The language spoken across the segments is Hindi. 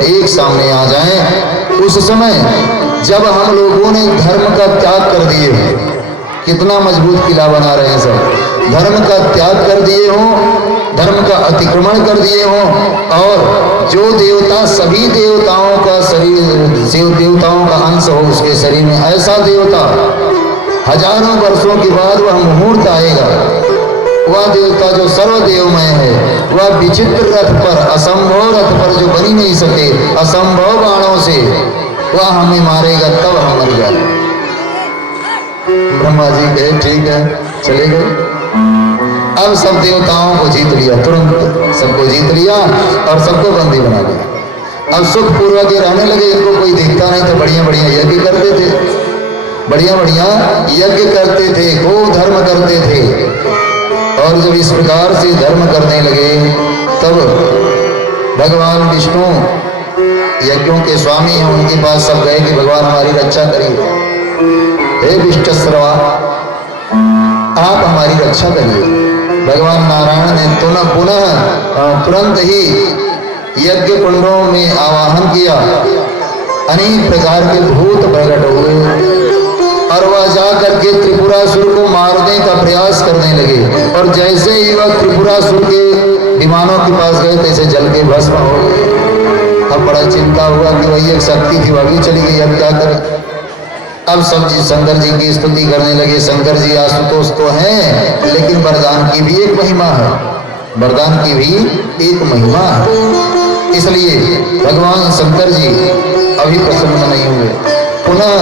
मिलकर एक सामने आ जाएं, उस समय जब हम लोगों ने धर्म का त्याग कर दिए, कितना मजबूत किला बना रहे हैं सब, धर्म का त्याग कर दिए हों, धर्म का अतिक्रमण कर दिए हों, और जो देवता सभी देवताओं का शरीर, देवताओं का अंश हो उसके शरीर में, ऐसा देवता हजारों वर्षों के बाद वह मुहूर्त आएगा, वह देवता जो सर्वदेवमय है, वह विचित्र रथ पर, असंभव रथ पर जो बनी नहीं सके, असंभव बाणों से वह हमें मारेगा, तब हम मर जाएंगे। ब्रह्मा जी कहे ठीक है, चले गए। अब सब देवताओं को जीत लिया, तुरंत सबको जीत लिया और सबको बंदी बना लिया। अब सुख पूर्वक रहने लगे, इनको कोई देखता नहीं, तो बढ़िया बढ़िया यज्ञ करते थे, बढ़िया बढ़िया यज्ञ करते थे, गो धर्म करते थे। और जब इस प्रकार से धर्म करने लगे, तब भगवान विष्णु यज्ञों के स्वामी हैं, उनके पास सब गए कि भगवान हमारी रक्षा करिए, हे विष्टस्रवा आप हमारी रक्षा करिए। भगवान नारायण ने तुरंत ही यज्ञ कुंडों में आवाहन किया, अनेक प्रकार के भूत प्रकट हुए और वह जाकर के त्रिपुरासुर को मारने का प्रयास करने लगे। और जैसे ही वह त्रिपुरासुर के विमानों के पास गए, तैसे जल के भस्म हो गए। अब बड़ा चिंता हुआ कि वही एक शक्ति थी, वह भी चली गई, अब क्या करें। अब सब जी शंकर जी की स्तुति करने लगे। शंकर जी आशुतोष तो हैं, लेकिन वरदान की भी एक महिमा है, वरदान की भी एक महिमा है। इसलिए भगवान शंकर जी अभी प्रसन्न नहीं हुए। पुनः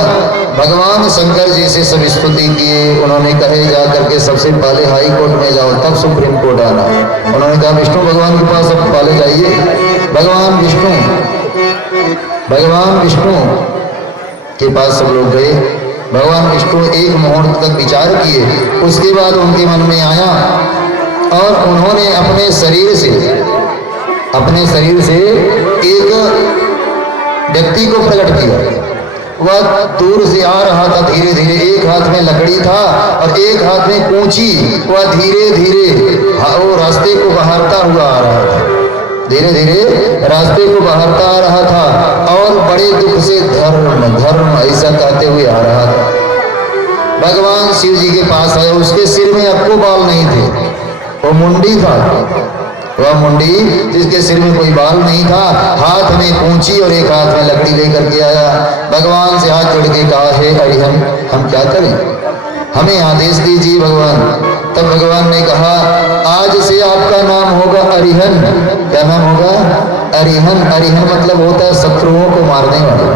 भगवान शंकर जी से सब स्तुति किए। उन्होंने कहे जा करके सबसे पहले हाई कोर्ट में जाओ, तब सुप्रीम कोर्ट आना। उन्होंने कहा विष्णु भगवान के पास सब पहले जाइए। भगवान विष्णु के पास सब लोग गए। भगवान विष्णु एक मुहूर्त तक विचार किए, उसके बाद उनके मन में आया और उन्होंने अपने शरीर से एक व्यक्ति को प्रकट किया। वह दूर से आ रहा था धीरे धीरे, एक हाथ में लकड़ी था और एक हाथ में कूंची। वह धीरे धीरे वो रास्ते को बहारता हुआ आ रहा था, धीरे धीरे रास्ते को बहारता आ रहा था और बड़े दुख से धर्म धर्म ऐसा कहते हुए आ रहा था। भगवान शिव जी के पास आया। उसके सिर में अक्को बाल नहीं थे, वो मुंडी था, वह मुंडी जिसके सिर में कोई बाल नहीं था, हाथ में कूंची और एक हाथ में लकड़ी लेकर के आया। भगवान से हाथ जोड़ के कहा, हे अरिहन हम क्या करें, हमें आदेश दीजिए भगवान। तब भगवान ने कहा, आज से आपका नाम होगा अरिहन। क्या नाम होगा? अरिहन। अरिहन मतलब होता है शत्रुओं को मारने वाला।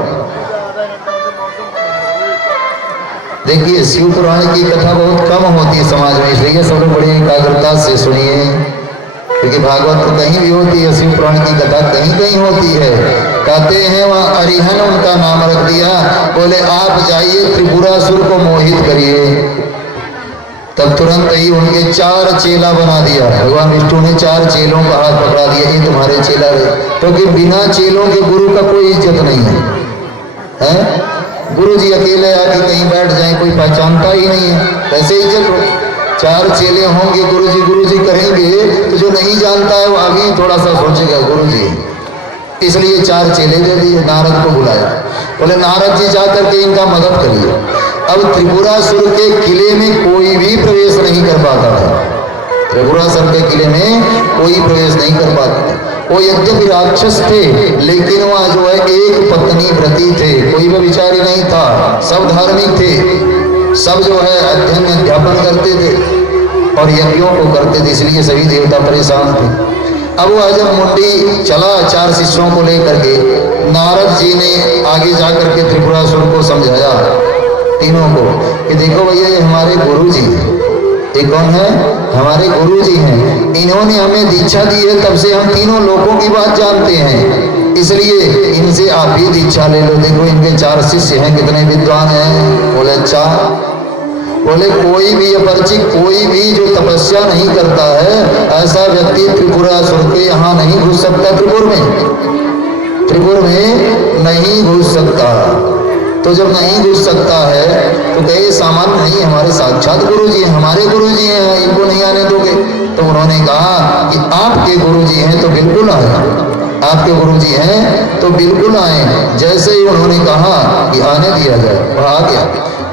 देखिए शिव पुराण की कथा बहुत कम होती है समाज में, इसलिए सब लोग बड़ी एकाग्रता से सुनिए, क्योंकि भागवत तो कहीं भी होती है, शिव पुराण की कथा कहीं कहीं होती है। कहते हैं वहाँ अरिहन उनका नाम रख दिया। बोले आप जाइए त्रिपुरासुर को मोहित करिए। तब तुरंत ही उनके 4 चेला बना दिया। भगवान विष्णु ने 4 चेलों का हाथ पकड़ा दिया, ये तुम्हारे चेला रहे, क्योंकि बिना चेलों के गुरु का कोई इज्जत नहीं है। गुरु जी अकेले आके कहीं बैठ जाएं, कोई पहचानता ही नहीं है, कैसे इज्जत हो। 4 चेले होंगे, गुरु जी करेंगे, तो जो नहीं जानता है वो अभी थोड़ा सा सोचेगा गुरु जी। इसलिए 4 चेले दे दिए, नारद को बुलाया। बोले नारद जी जाकर के इनका मदद करिए। अब त्रिपुरासुर के किले में कोई भी प्रवेश नहीं कर पाता था। त्रिपुरासुर के किले में कोई प्रवेश नहीं कर पाता था। वो यद्यपि राक्षस थे, लेकिन वह जो है एक पत्नी व्रती थे, कोई भी विचारी नहीं था, सब धार्मिक थे, सब जो है अध्ययन अध्यापन करते थे और यज्ञों को करते थे, इसलिए सभी देवता परेशान थे। अब वह जब मुंडी चला 4 शिष्यों को लेकर के, नारद जी ने आगे जाकर के त्रिपुरासुर को समझाया, तीनों को, कि देखो भैया ये हमारे गुरु जी हैं। ये कौन है? हमारे गुरु जी हैं। इन्होंने हमें दीक्षा दी है, तब से हम तीनों लोगों की बात जानते हैं, इसलिए इनसे आप भी दीक्षा ले लो। देखो इनके 4 शिष्य हैं, कितने विद्वान हैं। बोले अच्छा। बोले कोई भी अपरिचित, कोई भी जो तपस्या नहीं करता है, ऐसा व्यक्ति त्रिपुरासुर के यहाँ नहीं घुस सकता। त्रिपुर में नहीं घुस सकता। तो जब नहीं घुस सकता है तो कहे सामान्य नहीं, हमारे साक्षात गुरु जी हैं, हमारे गुरु जी हैं, इनको नहीं आने दोगे। तो उन्होंने कहा कि आपके गुरु जी हैं तो बिल्कुल आए। आपके गुरुजी हैं तो बिल्कुल आए। जैसे ही उन्होंने कहा कि आने दिया जाए, वह आ गया।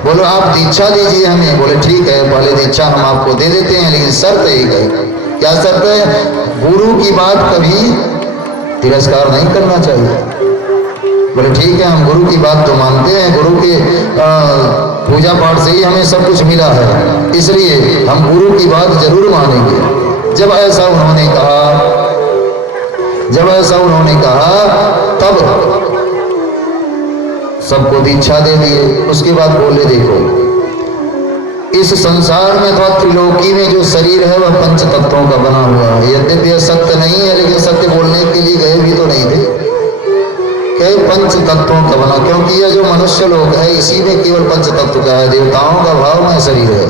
बोलो आप दीक्षा दीजिए हमें। बोले ठीक है, पहले दीक्षा हम आपको दे देते हैं, लेकिन शर्त एक है। क्या शर्त है? गुरु की बात कभी तिरस्कार नहीं करना चाहिए। बोले ठीक है, हम गुरु की बात तो मानते हैं, गुरु के पूजा पाठ से ही हमें सब कुछ मिला है, इसलिए हम गुरु की बात जरूर मानेंगे। जब ऐसा उन्होंने कहा तब सबको दीक्षा दे दिए। उसके बाद बोले देखो, इस संसार में तो त्रिलोकी में जो शरीर है वह पंच तत्वों का बना हुआ है। यद्यपि यह सत्य नहीं है, लेकिन सत्य बोलने के लिए गए भी तो नहीं थे। पंच तत्वों का बना, क्योंकि यह जो मनुष्य लोग है इसी में केवल पंच तत्व का है। देवताओं का भाव में शरीर है,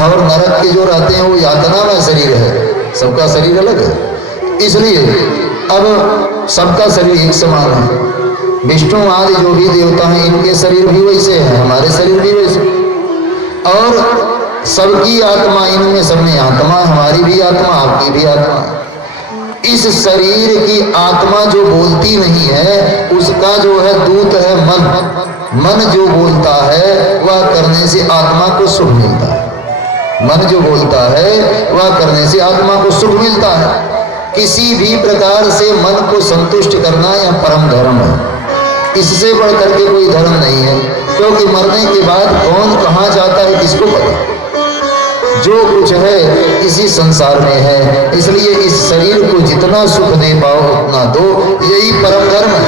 और नरक के जो रहते हैं वो यातना में शरीर है। सबका शरीर अलग है, इसलिए अब सबका शरीर एक समान है। विष्णु आदि जो भी देवता हैं इनके शरीर भी वैसे हैं, हमारे शरीर भी वैसे, और सबकी आत्मा इनमें सब में आत्मा, हमारी भी आत्मा, आपकी भी आत्मा। इस शरीर की आत्मा जो बोलती नहीं है उसका जो है दूत है मन। मन जो बोलता है वह करने से आत्मा को सुख मिलता है। मन जो बोलता है वह करने से आत्मा को सुख मिलता है। किसी भी प्रकार से मन को संतुष्ट करना यह परम धर्म है। इससे बढ़कर के कोई धर्म नहीं है, क्योंकि मरने के बाद कौन कहाँ जाता है किसको पता। जो कुछ है इसी संसार में है, इसलिए इस शरीर को जितना सुख दे पाओ उतना दो, यही परम धर्म है।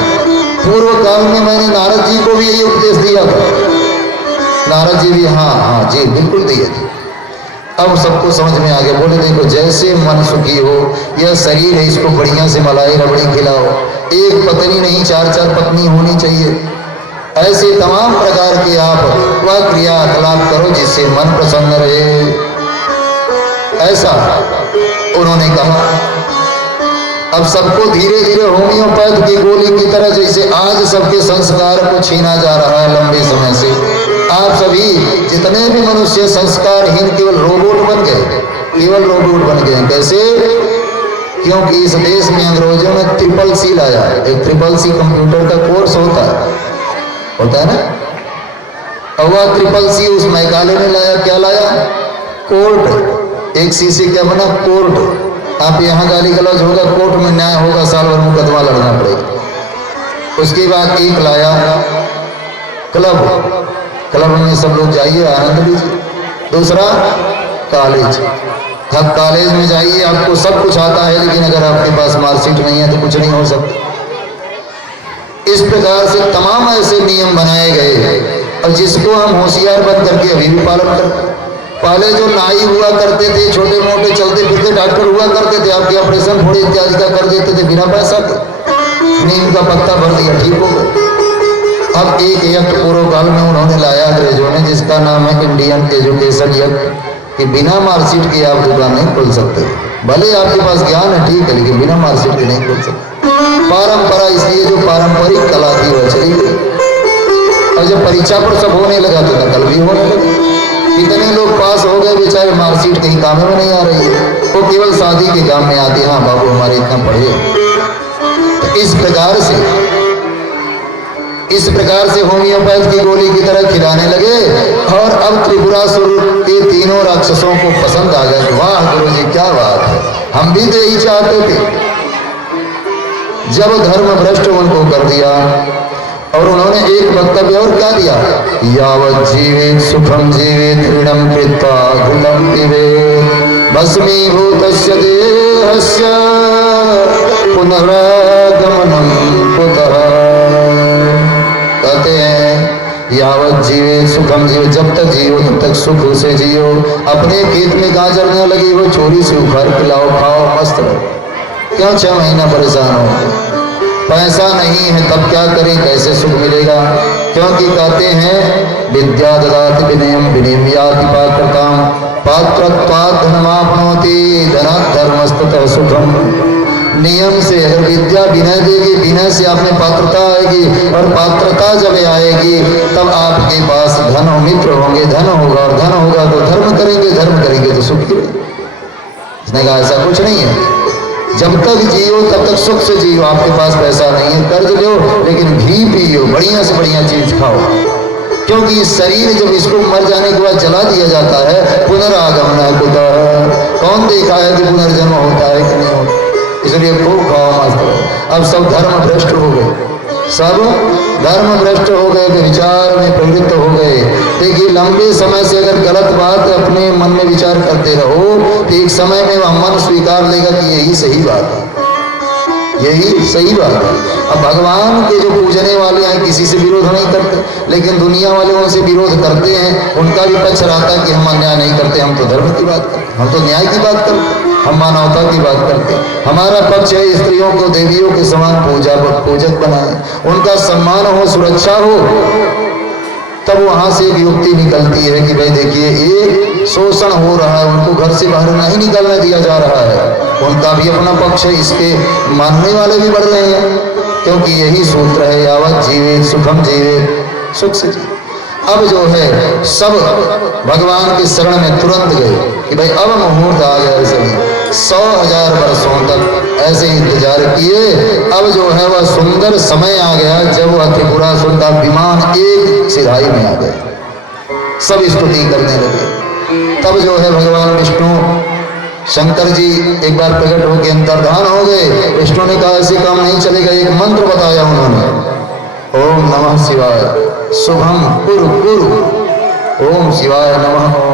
पूर्व काल में मैंने नारद जी को भी यही उपदेश दिया था। नारद जी भी हाँ जी बिल्कुल दिए थे। अब सबको समझ में आ गया। बोले देखो, जैसे मन सुखी हो, यह शरीर है, इसको बढ़िया से मलाई रबड़ी खिलाओ। एक पत्नी नहीं, 4-4 पत्नी होनी चाहिए। ऐसे तमाम प्रकार के आप वह क्रियाकलाप करो जिससे मन प्रसन्न रहे। ऐसा उन्होंने कहा। अब सबको धीरे धीरे होम्योपैथ की गोली की तरह, जैसे आज सबके संस्कार को छीना जा रहा है लंबे समय से, आप सभी जितने भी मनुष्य संस्कारहीन केवल रोबोट बन गए, केवल रोबोट बन गए। कैसे? क्योंकि इस देश में अंग्रेजों ने CCC लाया। एक CCC कंप्यूटर का कोर्स होता है ना, और वह CCC उस मैकाले ने लाया। क्या लाया? कोर्ट। एक शीशे क्या बना? कोर्ट। आप यहाँ गाली गलौज होगा, कोर्ट में न्याय होगा, साल भर मुकदमा लड़ना पड़ेगा। उसके बाद एक लाया क्लब। क्लब में सब लोग जाइए, आनंद लीजिए। दूसरा कॉलेज। अब कॉलेज में जाइए, आपको सब कुछ आता है, लेकिन अगर आपके पास मार्कशीट नहीं है तो कुछ नहीं हो सकता। इस प्रकार से तमाम ऐसे नियम बनाए गए, और जिसको हम होशियार बन करके अभी भी पालन करते हैं। पहले जो नाई हुआ करते थे, छोटे मोटे चलते फिरते डॉक्टर हुआ करते थे, आपके ऑपरेशन थोड़ी इत्यादि का कर देते थे बिना पैसा के, नीम का पत्ता भर दिया, ठीक हो गया। अब एक यज्ञ पूर्व काल में उन्होंने लाया अंग्रेजों ने, जिसका नाम है इंडियन एजुकेशन यज्ञ, कि बिना मार्कशीट के आप दुकान नहीं खोल सकते। भले आपके पास ज्ञान है, ठीक है, लेकिन बिना मार्कशीट के नहीं खोल सकते। परंपरा, इसलिए जो पारंपरिक कला थी वह चली गई। और जब परीक्षा पर सब होने लगा तो नकल भी होने लगी। कितने लोग पास हो गए बेचारे, मार्कशीट कहीं काम में नहीं आ रही है, वो केवल शादी के काम में आती है। हाँ बाबू हमारे इतना पढ़े। तो इस प्रकार से होम्योपैथ की गोली की तरह खिलाने लगे। और अब त्रिपुरासुर के तीनों राक्षसों को पसंद आ गया। वाह गुरुजी क्या बात है, हम भी तो यही चाहते थे। जब धर्म भ्रष्ट उनको कर दिया, और उन्होंने एक वक्तव्य और क्या दिया? यावत् जीवेत सुखम जीवेत ऋणम कृत्वा घृतं पिबेत् भस्मीभूतस्य देहस्य पुनरागमनं कुतः। कहते हैं यावत् जीवेत सुखम जीवेत, जब तक जियो तब तक सुख से जियो। अपने खेत में गाजर न लगी वो छोरी से उखाड़ के लाओ, खाओ, मस्त रहो। क्यों 6 महीना परेशान हो? पैसा नहीं है तब क्या करें, कैसे सुख मिलेगा? क्योंकि कहते हैं विद्या ददाति विनयम विनयम याति पात्रताम पात्रत्वात् धनमाप्नोति धनात् धर्मस्ततः सुखम। नियम से अगर विद्या विनय देगी, विनय से आप में पात्रता आएगी, और पात्रता जब आएगी तब आपके पास धन और मित्र होंगे, धन होगा, और धन होगा तो धर्म करेंगे, धर्म करेंगे तो सुख करेंगे। इसने कहा ऐसा कुछ नहीं है। जब तक जियो तब तक सुख से जियो। आपके पास पैसा नहीं है, कर्ज लो, लेकिन घी पियो, बढ़िया से बढ़िया चीज खाओ, क्योंकि इस शरीर जब इसको मर जाने के बाद जला दिया जाता है, पुनरागमन कुतः, कौन देखा है कि पुनर्जन्म होता है कि नहीं होता। इसलिए खूब खाओ, मस्त रहो। अब सब धर्म भ्रष्ट हो गए, सब धर्म भ्रष्ट हो गए, विचार में प्रवृत्त हो गए। देखिए, लंबे समय से अगर गलत बात अपने मन में विचार करते रहो तो एक समय में वह मन स्वीकार लेगा कि यही सही बात है, यही सही बात है। अब भगवान के जो पूजने वाले हैं किसी से विरोध नहीं करते, लेकिन दुनिया वाले उनसे विरोध करते हैं। उनका भी पक्ष रहता है कि हम अन्याय नहीं करते, हम तो धर्म की बात करते, हम तो न्याय की बात करते, हम मानवता की बात करते हैं। हमारा पक्ष है स्त्रियों को देवियों के समान पूजक बनाए, उनका सम्मान हो, सुरक्षा हो। तब वहां से एक युक्ति निकलती है कि भाई देखिए, ये शोषण हो रहा है, उनको घर से बाहर नहीं निकलने दिया जा रहा है, उनका भी अपना पक्ष है, इसके मानने वाले भी बढ़ रहे हैं, क्योंकि यही सूत्र है, यावत जीवित सुखम जीवित, सुख से जीवित। अब जो है सब भगवान के शरण में तुरंत गए कि भाई अब मुहूर्त आ गया। सभी 100,000 वर्षों तक ऐसे इंतजार किए। अब जो है वह सुंदर समय आ गया जब वह त्रिपुरा सुंदर विमान एक सिधाई में आ गए, सब स्तुति करने लगे। तब जो है भगवान विष्णु शंकर जी एक बार प्रकट होकर अंतर्धान हो गए। विष्णु ने कहा ऐसे काम नहीं चलेगा, एक मंत्र बताया उन्होंने, ओम नमः शिवाय शुभम कुरु कुरु, ओम शिवाय नमः।